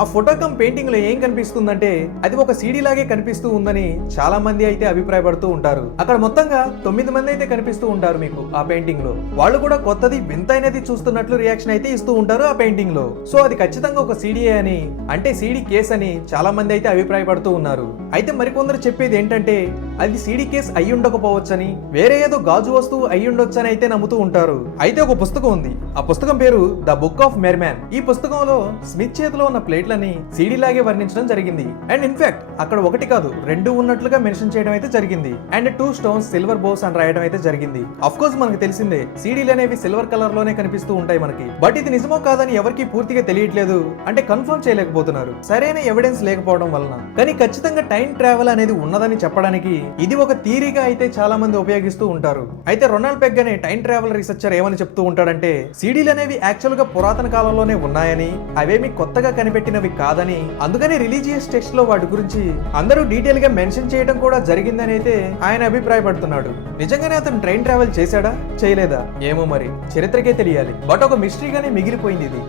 ఆ photo come painting లో ఏం కనిపిస్తుందంటే అది ఒక సీడీ లాగే కనిపిస్తూ ఉందని చాలా మంది అయితే అభిప్రాయపడుతూ ఉంటారు. అక్కడ మొత్తంగా 9 మంది అయితే కనిపిస్తూ ఉంటారు మీకు ఆ పెయింటింగ్ లో. వాళ్ళు కూడా కొత్తది వింతైనది చూస్తున్నట్లు రియాక్షన్ అయితే ఇస్తూ ఉంటారు ఆ పెయింటింగ్ లో. సో అది ఖచ్చితంగా ఒక సీడీఏ అని, అంటే సీడీ కేస్ అని చాలా మంది అయితే అభిప్రాయపడుతూ ఉన్నారు. అయితే మరికొందరు చెప్పేది ఏంటంటే అది సీడీ కేస్ అయి ఉండకపోవచ్చని, వేరే ఏదో గాజు వస్తువు అయి ఉండొచ్చని అయితే నమ్ముతూ ఉంటారు. అయితే ఒక పుస్తకం ఉంది, ఆ పుస్తకం పేరు ద బుక్ ఆఫ్ మెర్మ్యాన్. ఈ పుస్తకంలో స్మిత్ చేతిలో ఉన్న ప్లేట్లని సీడీ లాగే వర్ణించడం జరిగింది. అండ్ ఇన్ఫాక్ట్ అక్కడ ఒకటి కాదు 2 ఉన్నట్లుగా మెన్షన్ చేయడం అయితే జరిగింది. అండ్ 2 స్టోన్స్ సిల్వర్ బోస్ అని రాయడం అయితే జరిగింది. అఫ్ కోర్స్ మనకు తెలిసిందే సీడీలు అనేవి సిల్వర్ కలర్ లోనే కనిపిస్తూ ఉంటాయి మనకి. బట్ ఇది నిజమో కాదని ఎవరికి పూర్తిగా తెలియట్లేదు, అంటే కన్ఫర్మ్ చేయలేకపోతున్నారు సరైన ఎవిడెన్స్ లేకపోవడం వలన. కానీ ఖచ్చితంగా టైం ట్రావెల్ అనేది ఉన్నదని చెప్పడానికి ఇది ఒక థియరీగా అయితే చాలా మంది ఉపయోగిస్తూ ఉంటారు. అయితే రొనాల్డ్ పెగ్ అనే టైం ట్రావెల్ రీసెర్చర్ ఏమని చెప్తూ ఉంటాడంటే సీడీలు అనేవి యాక్చువల్ గా పురాతన కాలంలోనే ఉన్నాయని, అవేమి కొత్తగా కనిపెట్టినవి కాదని, అందుకని రిలీజియస్ టెక్స్ట్ లో వాటి గురించి అందరూ డీటెయిల్ గా మెన్షన్ చేయడం కూడా జరిగిందని అయితే ఆయన అభిప్రాయపడుతున్నాడు. నిజంగానే అతను ట్రైన్ ట్రావెల్ చేశాడా చేయలేదా ఏమో మరి చరిత్రకే తెలియాలి. బట్ ఒక మిస్టరీగానే మిగిలిపోయింది ఇది.